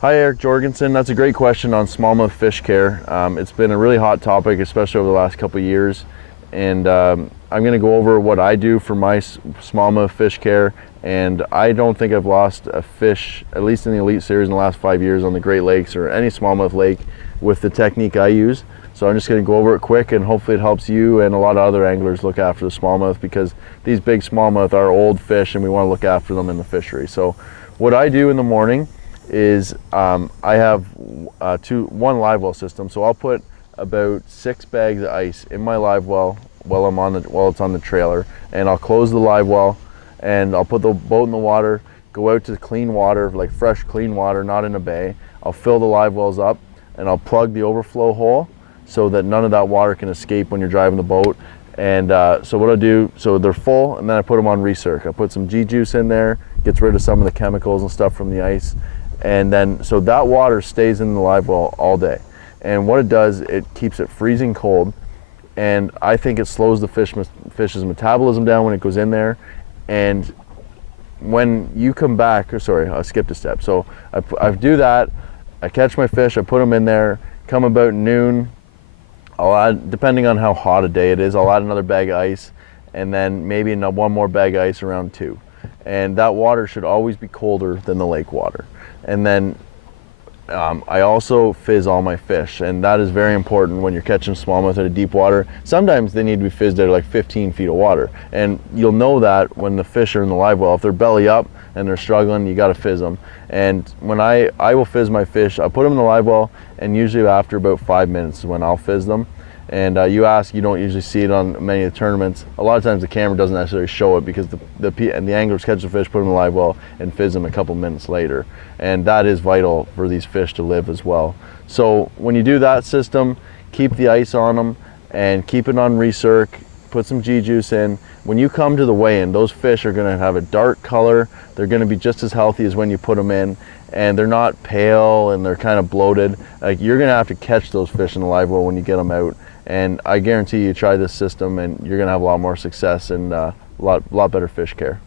Hi, Eric Jorgensen. That's a great question on smallmouth fish care. It's been a really hot topic, especially over the last couple of years. And I'm going to go over what I do for my smallmouth fish care. And I don't think I've lost a fish, at least in the Elite Series in the last 5 years on the Great Lakes or any smallmouth lake with the technique I use. So I'm just going to go over it quick, and hopefully it helps you and a lot of other anglers look after the smallmouth, because these big smallmouth are old fish and we want to look after them in the fishery. So what I do in the morning is I have one Livewell system, so I'll put about 6 bags of ice in my Livewell while it's on the trailer, and I'll close the Livewell and I'll put the boat in the water, go out to clean water, like fresh clean water, not in a bay. I'll fill the Livewells up and I'll plug the overflow hole so that none of that water can escape when you're driving the boat. And so what I do, so they're full, and then I put them on recirc. I put some G-juice in there, gets rid of some of the chemicals and stuff from the ice. And then, so that water stays in the Livewell all day. And what it does, it keeps it freezing cold. And I think it slows the fish's metabolism down when it goes in there. And when you come back, or sorry, I skipped a step. So I do that, I catch my fish, I put them in there, come about noon, I'll add, depending on how hot a day it is, I'll add another bag of ice, and then maybe one more bag of ice around 2. And that water should always be colder than the lake water. And then I also fizz all my fish, and that is very important when you're catching smallmouth at a deep water. Sometimes they need to be fizzed out of like 15 feet of water, and you'll know that when the fish are in the Livewell. If they're belly up and they're struggling, you got to fizz them. And when I will fizz my fish, I put them in the Livewell, and usually after about 5 minutes is when I'll fizz them. And you don't usually see it on many of the tournaments. A lot of times the camera doesn't necessarily show it, because the anglers catch the fish, put them in the Livewell, and fizz them a couple minutes later. And that is vital for these fish to live as well. So when you do that system, keep the ice on them and keep it on recirc, put some G-juice in. When you come to the weigh-in, those fish are gonna have a dark color. They're gonna be just as healthy as when you put them in, and they're not pale and they're kind of bloated. Like, you're gonna have to catch those fish in the Livewell when you get them out. And I guarantee you try this system and you're gonna have a lot more success and a lot better fish care.